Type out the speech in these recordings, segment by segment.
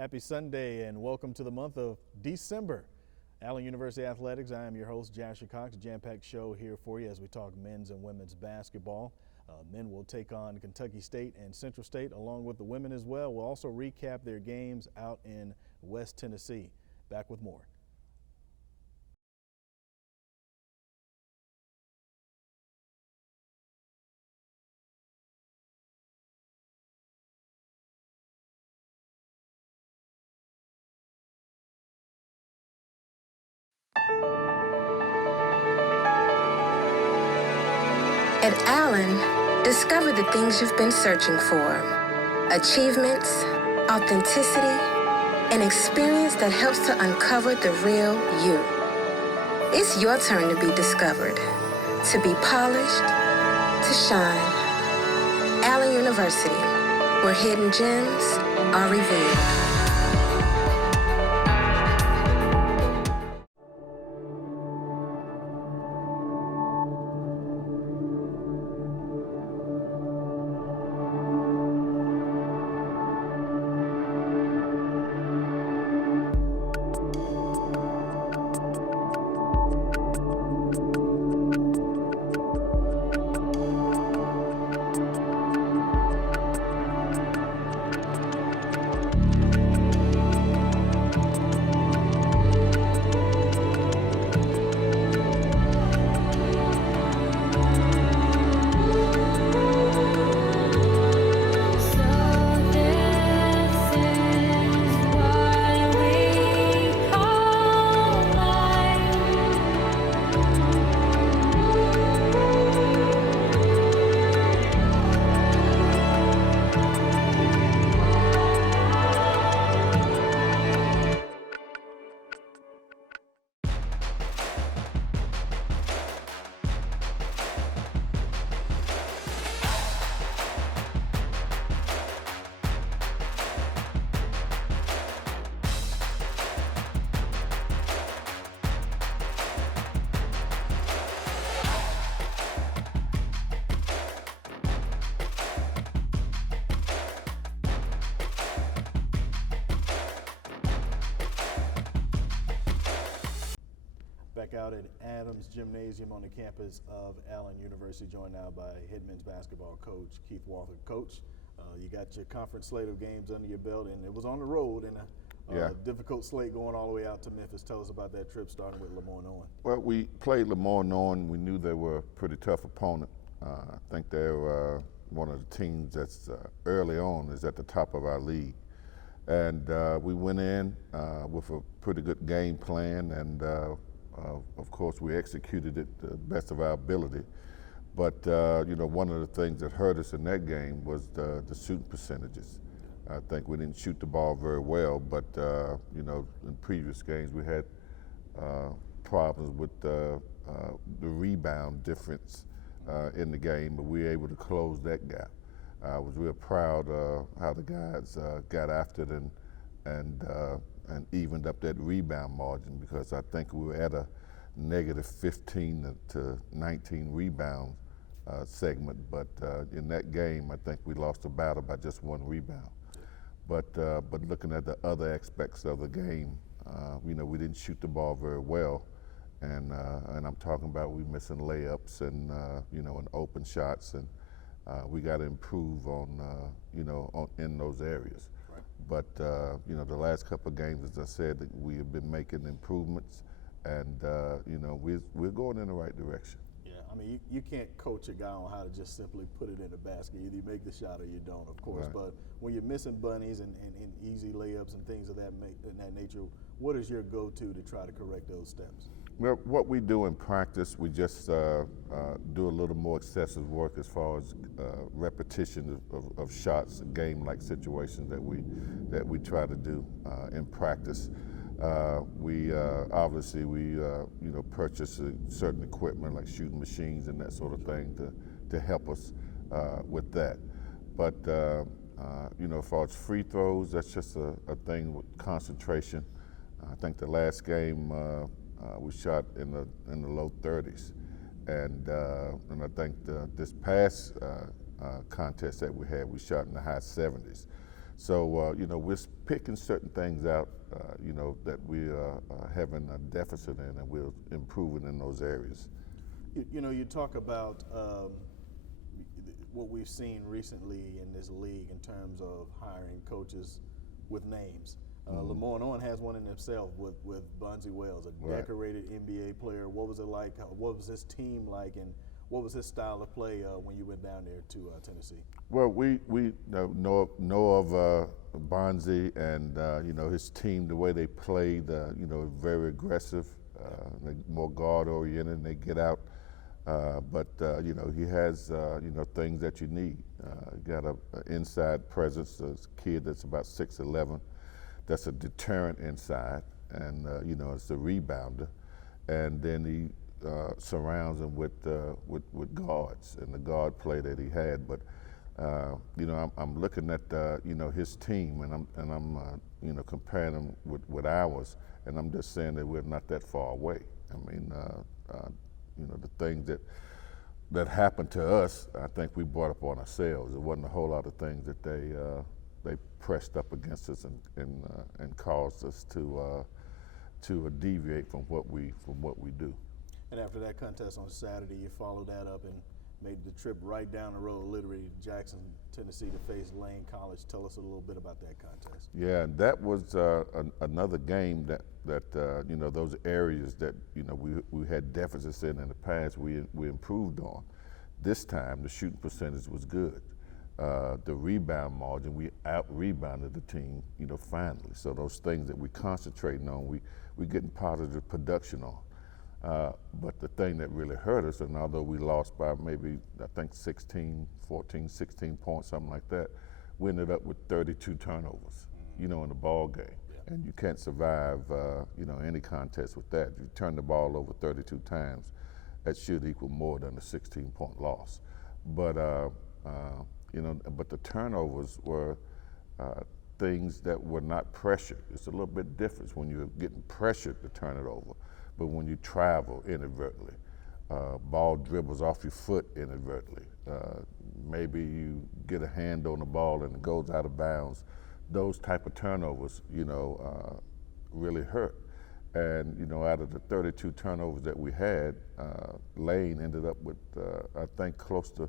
Happy Sunday and welcome to the month of December. Allen University Athletics, I am your host, Jasher Cox. Jam-packed show here for you as we talk men's and women's basketball. Men will take on Kentucky State and Central State along with the women as well. We'll also recap their games out in West Tennessee. Back with more. At Allen, discover the things you've been searching for. Achievements, authenticity, an experience that helps to uncover the real you. It's your turn to be discovered, to be polished, to shine. Allen University, where hidden gems are revealed. Back out at Adams Gymnasium on the campus of Allen University, joined now by head men's basketball coach Keith Walker. Coach, you got your conference slate of games under your belt, and it was on the road and a difficult slate going all the way out to Memphis. Tell us about that trip, starting with Lemoyne-Owen. Well, we played Lemoyne-Owen. We knew they were a pretty tough opponent. I think they're one of the teams that's early on is at the top of our league. And we went in with a pretty good game plan, and of course, we executed it to the best of our ability. But, one of the things that hurt us in that game was the shooting percentages. I think we didn't shoot the ball very well, but, in previous games we had problems with the rebound difference in the game, but we were able to close that gap. I was real proud of how the guys got after it and evened up that rebound margin, because I think we were at a negative 15 to 19 rebound segment. But in that game, I think we lost the battle by just one rebound. But looking at the other aspects of the game, we didn't shoot the ball very well, and I'm talking about we missing layups and and open shots, and we got to improve on in those areas. But, the last couple of games, as I said, we have been making improvements, and, we're going in the right direction. Yeah, I mean, you can't coach a guy on how to just simply put it in the basket. Either you make the shot or you don't, of course. Right. But when you're missing bunnies and easy layups and things of that nature, what is your go-to to try to correct those steps? Well, what we do in practice, we just do a little more excessive work as far as repetition of shots, game-like situations that we try to do in practice. We obviously purchase certain equipment like shooting machines and that sort of thing to help us with that. But as far as free throws, that's just a thing with concentration. I think the last game we shot in the low 30s, and I think this past contest that we had, we shot in the high 70s. So, you know, we're picking certain things out, you know, that we are having a deficit in, and we're improving in those areas. You know, you talk about what we've seen recently in this league in terms of hiring coaches with names. Lemoyne has one in himself with Bonzi Wells, a decorated NBA player. What was it like? What was his team like? And what was his style of play when you went down there to Tennessee? Well, we know of Bonzi and you know, his team, the way they played. You know, very aggressive, more guard oriented, and they get out. But you know, he has you know, things that you need. Got an inside presence, a kid that's about 6'11", that's a deterrent inside, and you know, it's a rebounder, and then he surrounds him with guards and the guard play that he had. But you know, I'm looking at you know, his team, and I'm you know, comparing them with ours, and I'm just saying that we're not that far away. I mean, you know, the things that happened to us, I think we brought up on ourselves. It wasn't a whole lot of things that they pressed up against us and caused us to deviate from what we do. And after that contest on Saturday, you followed that up and made the trip right down the road, literally to Jackson, Tennessee, to face Lane College. Tell us a little bit about that contest. Yeah, that was another game that you know, those areas that, you know, we had deficits in the past, we improved on. This time, the shooting percentage was good. The rebound margin, we out-rebounded the team, you know, finally. So those things that we concentrating on, we getting positive production on. But the thing that really hurt us, and although we lost by maybe, I think 16 points, something like that, we ended up with 32 turnovers, you know, in the ball game. Yeah. And you can't survive, you know, any contest with that. You turn the ball over 32 times, that should equal more than a 16-point loss. But, you know, but the turnovers were things that were not pressured. It's a little bit different when you're getting pressured to turn it over. But when you travel inadvertently, ball dribbles off your foot inadvertently, maybe you get a hand on the ball and it goes out of bounds, those type of turnovers, you know, really hurt. And, you know, out of the 32 turnovers that we had, Lane ended up with, I think, close to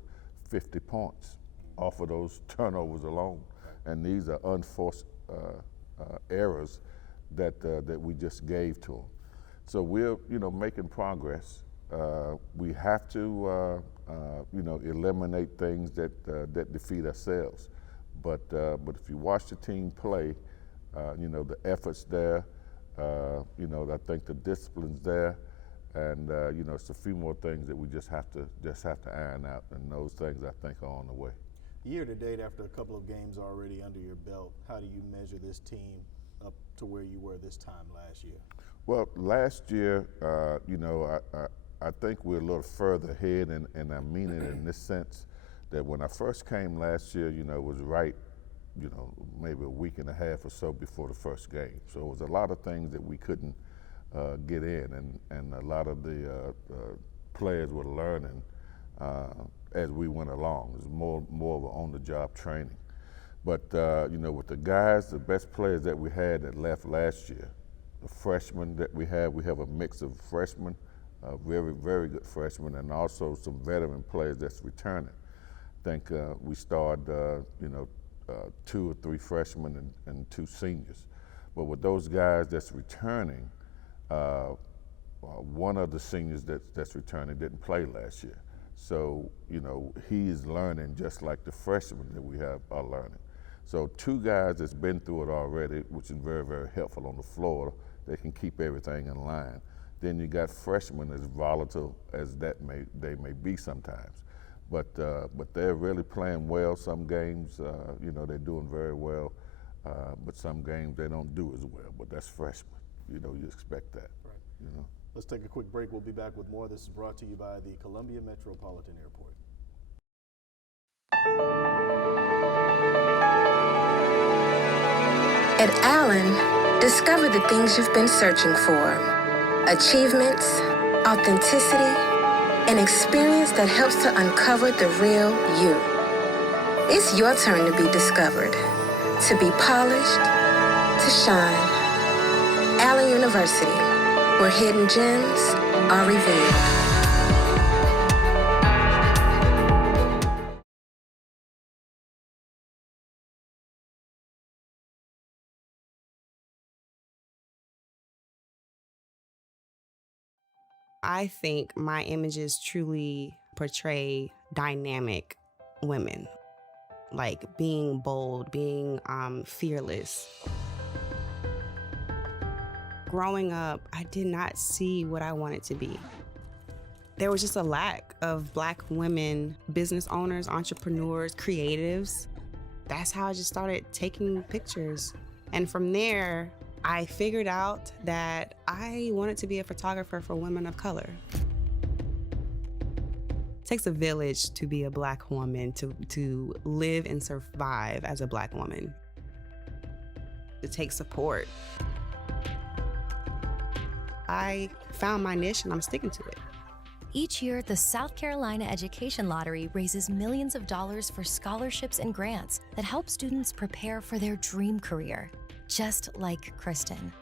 50 points off of those turnovers alone. And these are unforced errors that we just gave to them. So we're, you know, making progress. We have to, you know, eliminate things that defeat ourselves. But if you watch the team play, you know, the effort's there. You know, I think the discipline's there, and you know, it's a few more things that we just have to iron out, and those things I think are on the way. Year to date, after a couple of games already under your belt, how do you measure this team up to where you were this time last year? Well, last year, you know, I think we're a little further ahead, and I mean it in this sense that when I first came last year, you know, it was right, you know, maybe a week and a half or so before the first game. So it was a lot of things that we couldn't get in, and a lot of the players were learning as we went along. It was more of an on-the-job training. But, you know, with the guys, the best players that we had that left last year, the freshmen that we have a mix of freshmen, very, very good freshmen, and also some veteran players that's returning. I think we started, you know, 2 or 3 freshmen and 2 seniors. But with those guys that's returning, one of the seniors that's returning didn't play last year. So, you know, he's learning just like the freshmen that we have are learning. So 2 guys that's been through it already, which is very, very helpful on the floor. They can keep everything in line. Then you got freshmen, as volatile as they may be sometimes. But they're really playing well. Some games, you know, they're doing very well. But some games they don't do as well. But that's freshmen. You know, you expect that. Right. You know. Let's take a quick break. We'll be back with more. This is brought to you by the Columbia Metropolitan Airport. At Allen, discover the things you've been searching for. Achievements, authenticity, an experience that helps to uncover the real you. It's your turn to be discovered. to be polished, to shine. Allen University, where hidden gems are revealed. I think my images truly portray dynamic women, like being bold, being fearless. Growing up, I did not see what I wanted to be. There was just a lack of Black women, business owners, entrepreneurs, creatives. That's how I just started taking pictures. And from there, I figured out that I wanted to be a photographer for women of color. It takes a village to be a Black woman, to live and survive as a Black woman. It takes support. I found my niche and I'm sticking to it. Each year, the South Carolina Education Lottery raises millions of dollars for scholarships and grants that help students prepare for their dream career, just like Kristen.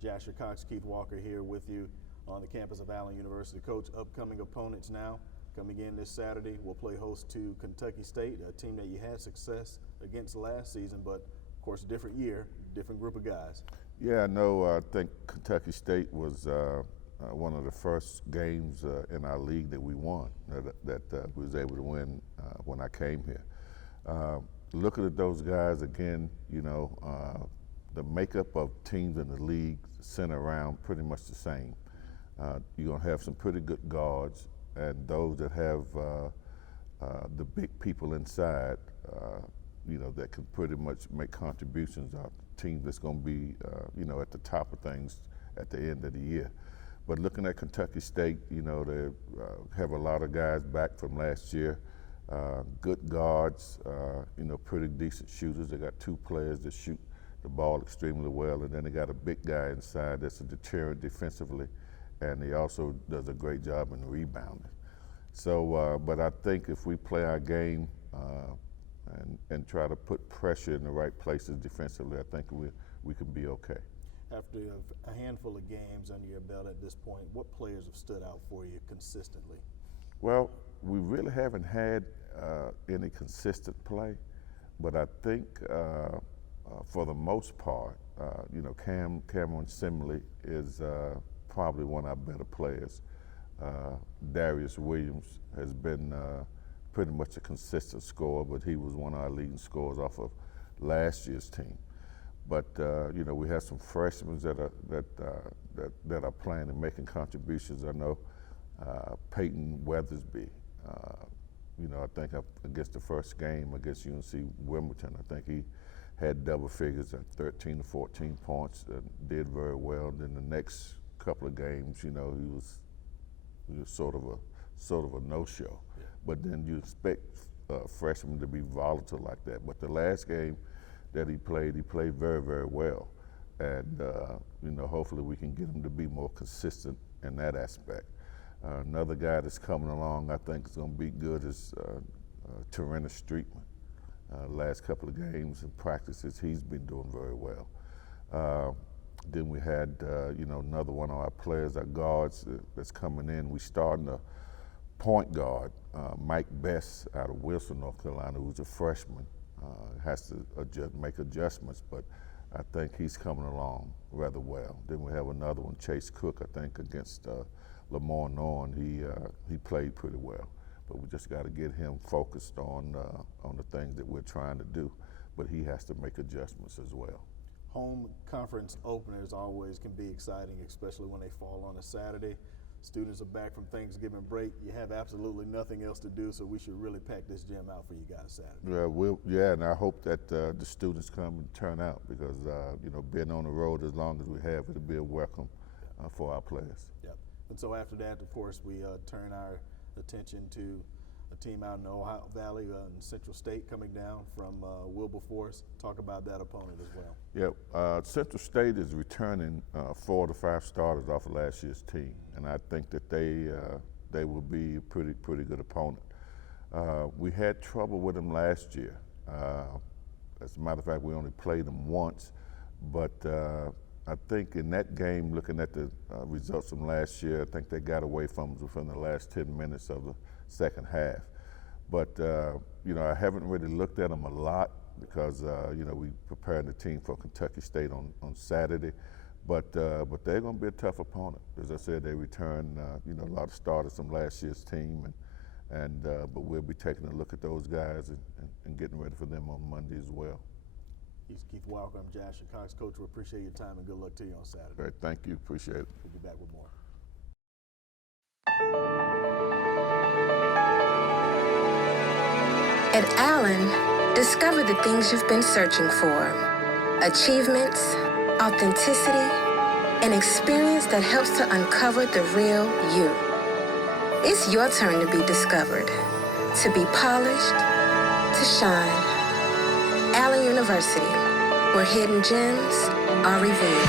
Jasher Cox, Keith Walker here with you on the campus of Allen University. Coach, upcoming opponents now. Coming in this Saturday, we'll play host to Kentucky State, a team that you had success against last season, but of course, different year, different group of guys. Yeah, I know. I think Kentucky State was one of the first games in our league that we won, that we was able to win when I came here. Looking at those guys again, you know, the makeup of teams in the league center around pretty much the same. You're gonna have some pretty good guards, and those that have the big people inside, you know, that can pretty much make contributions. Our team that's going to be, you know, at the top of things at the end of the year. But looking at Kentucky State, you know, they have a lot of guys back from last year. Good guards, you know, pretty decent shooters. They got two players that shoot the ball extremely well, and then they got a big guy inside that's a deterrent defensively, and he also does a great job in rebounding. So, but I think if we play our game and try to put pressure in the right places defensively, I think we can be okay. After a handful of games under your belt at this point, what players have stood out for you consistently? Well, we really haven't had any consistent play, but I think for the most part, you know, Cameron Simley is probably one of our better players. Darius Williams has been pretty much a consistent scorer, but he was one of our leading scorers off of last year's team. But you know, we have some freshmen that are playing and making contributions. I know Peyton Weathersby. You know, I think against the first game against UNC Wilmington, I think he had double figures at 13 to 14 points and did very well. Then the next couple of games, you know, he was sort of a no-show. Yeah. But then you expect freshmen to be volatile like that. But the last game that he played very, very well. And, you know, hopefully we can get him to be more consistent in that aspect. Another guy that's coming along I think is going to be good is Terrena Streetman. Last couple of games and practices, he's been doing very well. Then we had, you know, another one of our players, our guards that's coming in. We starting a point guard, Mike Best out of Wilson, North Carolina, who's a freshman. Has to make adjustments, but I think he's coming along rather well. Then we have another one, Chase Cook, I think against Lamar Norn. He played pretty well, but we just got to get him focused on the things that we're trying to do, but he has to make adjustments as well. Home conference openers always can be exciting, especially when they fall on a Saturday. Students are back from Thanksgiving break. You have absolutely nothing else to do, so we should really pack this gym out for you guys Saturday. Yeah, and I hope that the students come and turn out because, you know, being on the road as long as we have, it'll be a welcome for our players. Yep. And so after that, of course, we turn our attention to a team out in the Ohio Valley in Central State coming down from Wilberforce. Talk about that opponent as well. Yep. Central State is returning 4 to 5 starters off of last year's team, and I think that they will be a pretty good opponent. We had trouble with them last year. As a matter of fact, we only played them once, but I think in that game, looking at the results from last year, I think they got away from us within the last 10 minutes of the second half. But, I haven't really looked at them a lot because, we prepared the team for Kentucky State on Saturday. But they're going to be a tough opponent. As I said, they return, a lot of starters from last year's team, but we'll be taking a look at those guys and getting ready for them on Monday as well. He's Keith Walker. I'm Jasher Cox. Coach, we appreciate your time and good luck to you on Saturday. All right, thank you. Appreciate it. We'll be back with more. At Allen, discover the things you've been searching for. Achievements, authenticity, an experience that helps to uncover the real you. It's your turn to be discovered, to be polished, to shine. Allen University, where hidden gems are revealed.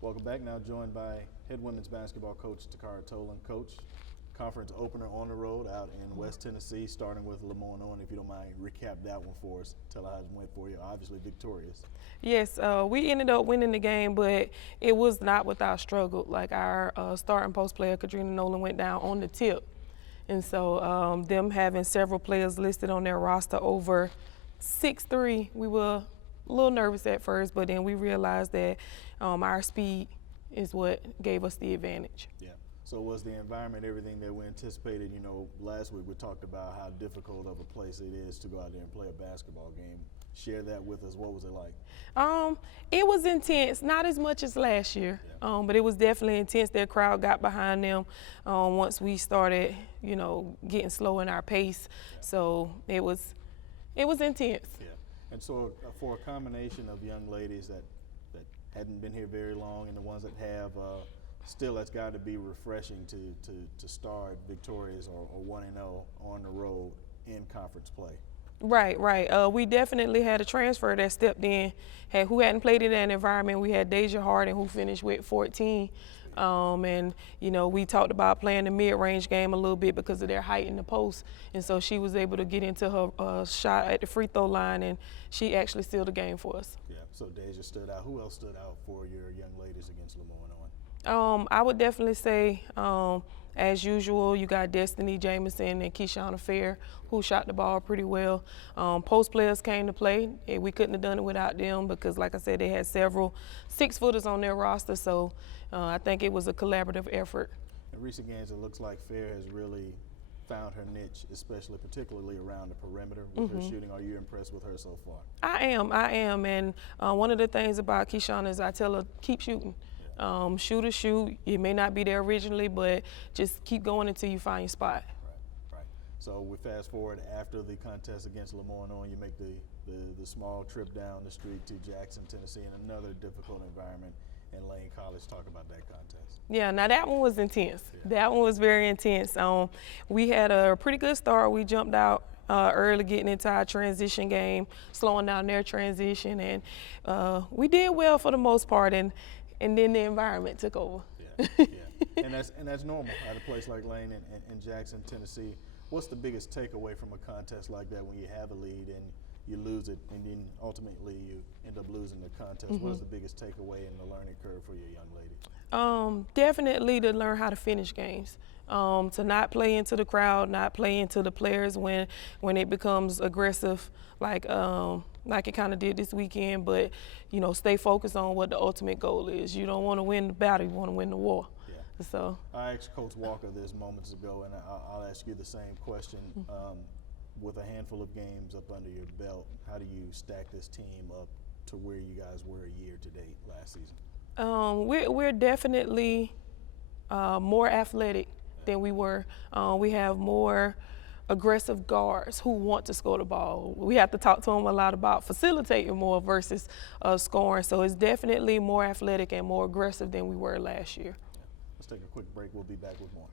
Welcome back. Now joined by head women's basketball coach Takara Tolan. Coach, conference opener on the road out in West Tennessee, starting with Lemoyne-Owen. If you don't mind, recap that one for us. Tell us how it went for you. Obviously victorious. Yes, we ended up winning the game, but it was not without struggle. Like our starting post player, Kadrina Nolan, went down on the tip. And so them having several players listed on their roster over 6'3", we were a little nervous at first, but then we realized that our speed is what gave us the advantage. Yeah. So was the environment everything that we anticipated? Last week we talked about how difficult of a place it is to go out there and play a basketball game. Share that with us. What was it like? It was intense, not as much as last year, yeah. But it was definitely intense. Their crowd got behind them once we started, getting slow in our pace. Yeah. So it was intense. Yeah. And so for a combination of young ladies that hadn't been here very long and the ones that have, still that's got to be refreshing to start victorious or 1-0 on the road in conference play. Right. We definitely had a transfer that stepped in, who hadn't played in that environment. We had Deja Harden, who finished with 14. And, we talked about playing the mid-range game a little bit because of their height in the post. And so she was able to get into her shot at the free throw line, and she actually sealed the game for us. Yeah, so Deja stood out. Who else stood out for your young ladies against Lemoyne-Owen? I would definitely say, as usual, you got Destiny Jamison and Keishana Fair, who shot the ball pretty well. Post players came to play. We couldn't have done it without them because, like I said, they had several 6-footers on their roster. So I think it was a collaborative effort. In recent games, it looks like Fair has really found her niche, particularly around the perimeter with her shooting. Are you impressed with her so far? I am. And one of the things about Keishana is I tell her, keep shooting. Shoot or shoot. It may not be there originally, but just keep going until you find your spot. Right. So we fast forward after the contest against Lemoyne, you make the small trip down the street to Jackson, Tennessee, in another difficult environment in Lane College. Talk about that contest. Yeah, now that one was intense. Yeah. That one was very intense. We had a pretty good start. We jumped out early, getting into our transition game, slowing down their transition, and we did well for the most part. And then the environment took over. Yeah. and that's normal at a place like Lane in Jackson, Tennessee. What's the biggest takeaway from a contest like that when you have a lead and you lose it, and then ultimately you end up losing the contest? What is the biggest takeaway in the learning curve for your young lady? Definitely to learn how to finish games. To not play into the crowd, not play into the players when it becomes aggressive, like it kind of did this weekend. But stay focused on what the ultimate goal is. You don't want to win the battle; you want to win the war. Yeah. So I asked Coach Walker this moments ago, and I'll ask you the same question. With a handful of games up under your belt, how do you stack this team up to where you guys were a year to date last season? We're definitely more athletic than we were. We have more aggressive guards who want to score the ball. We have to talk to them a lot about facilitating more versus scoring. So it's definitely more athletic and more aggressive than we were last year. Yeah. Let's take a quick break. We'll be back with more.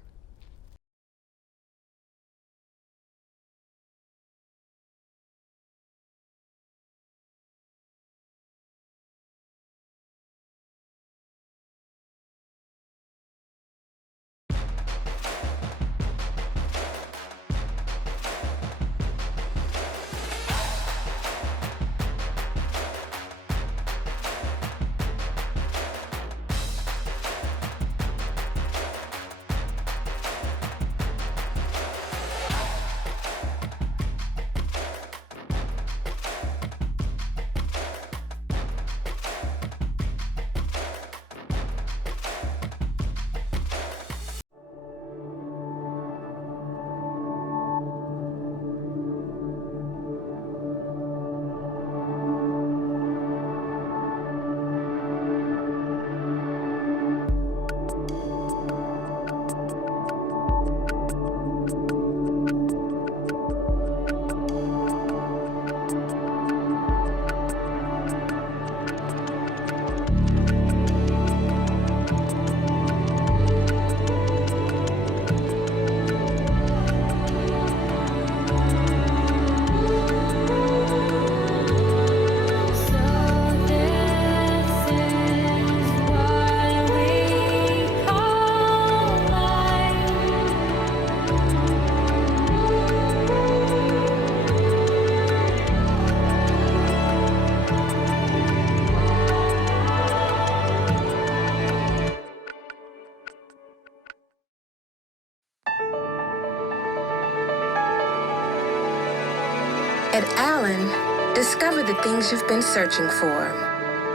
At Allen, discover the things you've been searching for.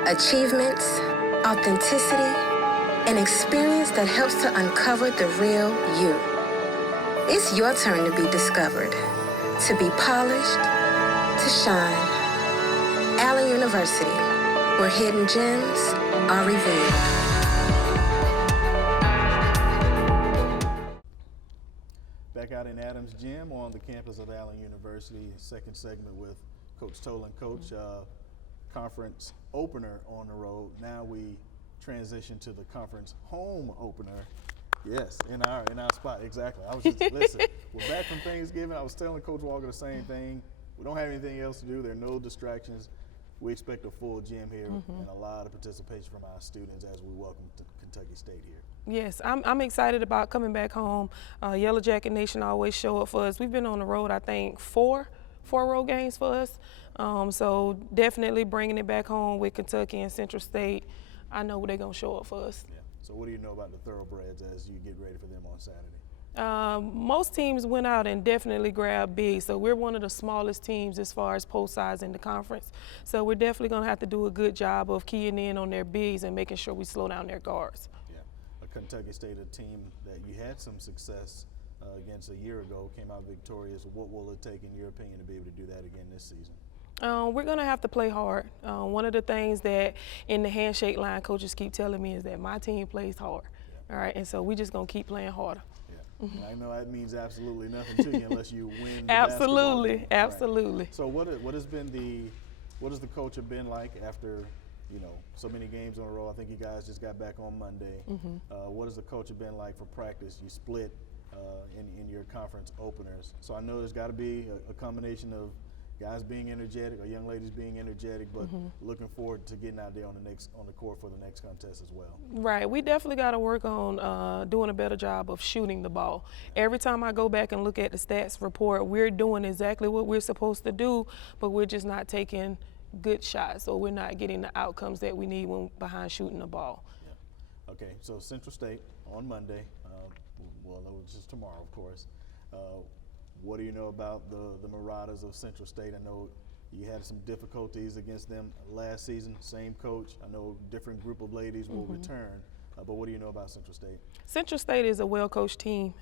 Achievements, authenticity, an experience that helps to uncover the real you. It's your turn to be discovered, to be polished, to shine. Allen University, where hidden gems are revealed. Back out in Adams Gym on the campus of Allen University, second segment with Coach Tolan. Coach, conference opener on the road. Now we transition to the conference home opener. Yes, in our spot, exactly. I was just, listen, we're back from Thanksgiving. I was telling Coach Walker the same thing. We don't have anything else to do. There are no distractions. We expect a full gym here and a lot of participation from our students as we welcome to Kentucky State here. Yes, I'm excited about coming back home. Yellow Jacket Nation always show up for us. We've been on the road, I think, four road games for us. So definitely bringing it back home with Kentucky and Central State. I know they're going to show up for us. Yeah. So what do you know about the Thoroughbreds as you get ready for them on Saturday? Most teams went out and definitely grabbed big. So we're one of the smallest teams as far as post size in the conference. So we're definitely going to have to do a good job of keying in on their bigs and making sure we slow down their guards. Kentucky State, a team that you had some success against a year ago, came out victorious. What will it take, in your opinion, to be able to do that again this season? We're going to have to play hard. One of the things that in the handshake line coaches keep telling me is that my team plays hard. All right, and so we just going to keep playing harder. Yeah. I know that means absolutely nothing to you unless you win the Absolutely, basketball game. absolutely. Right. So what has the culture been like after, so many games in a row? I think you guys just got back on Monday. What has the culture been like for practice? You split in your conference openers. So I know there's got to be a combination of guys being energetic or young ladies being energetic, but looking forward to getting out there on the court for the next contest as well. Right, we definitely got to work on doing a better job of shooting the ball. Every time I go back and look at the stats report, we're doing exactly what we're supposed to do, but we're just not taking good shots, or we're not getting the outcomes that we need when behind shooting the ball. Yeah. Okay, so Central State on Monday, well, which is tomorrow, of course. What do you know about the Marauders of Central State? I know you had some difficulties against them last season, same coach. I know different group of ladies will return, but what do you know about Central State? Central State is a well-coached team.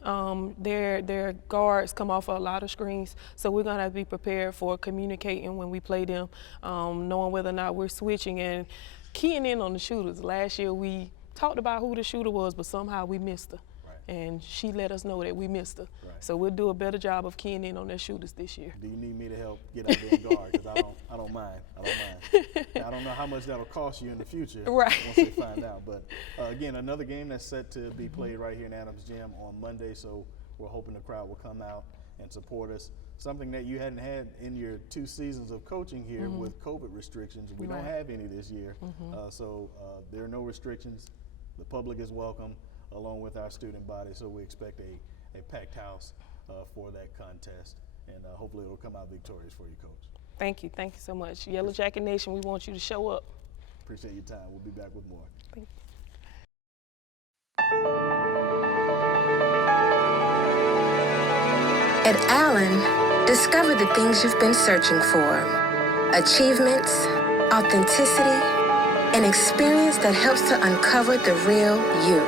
Their guards come off a lot of screens, so we're going to have to be prepared for communicating when we play them, knowing whether or not we're switching and keying in on the shooters. Last year we talked about who the shooter was, but somehow we missed her. And she let us know that we missed her. Right. So we'll do a better job of keying in on their shooters this year. Do you need me to help get out there and guard? Because I don't mind. I don't know how much that'll cost you in the future once they find out. But again, another game that's set to be played right here in Adams Gym on Monday. So we're hoping the crowd will come out and support us. Something that you hadn't had in your 2 seasons of coaching here with COVID restrictions. We don't have any this year. So there are no restrictions. The public is welcome, along with our student body, so we expect a packed house for that contest, and hopefully it will come out victorious for you, Coach. Thank you so much. Yellow Jacket Nation, we want you to show up. Appreciate your time. We'll be back with more. Thank At Allen, discover the things you've been searching for. Achievements, authenticity, an experience that helps to uncover the real you.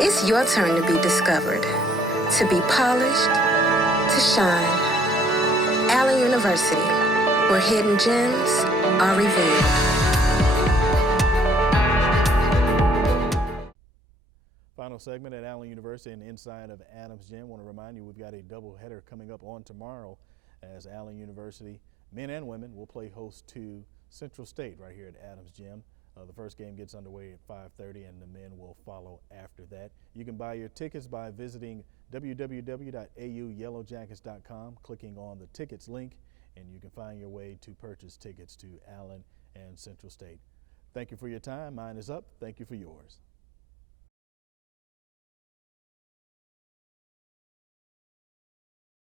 It's your turn to be discovered, to be polished, to shine. Allen University, where hidden gems are revealed. Final segment at Allen University and inside of Adams Gym. Want to remind you we've got a doubleheader coming up on tomorrow as Allen University, men and women, will play host to Central State right here at Adams Gym. The first game gets underway at 5:30 and the men will follow after that. You can buy your tickets by visiting www.auyellowjackets.com, clicking on the tickets link, and you can find your way to purchase tickets to Allen and Central State. Thank you for your time. Mine is up. Thank you for yours.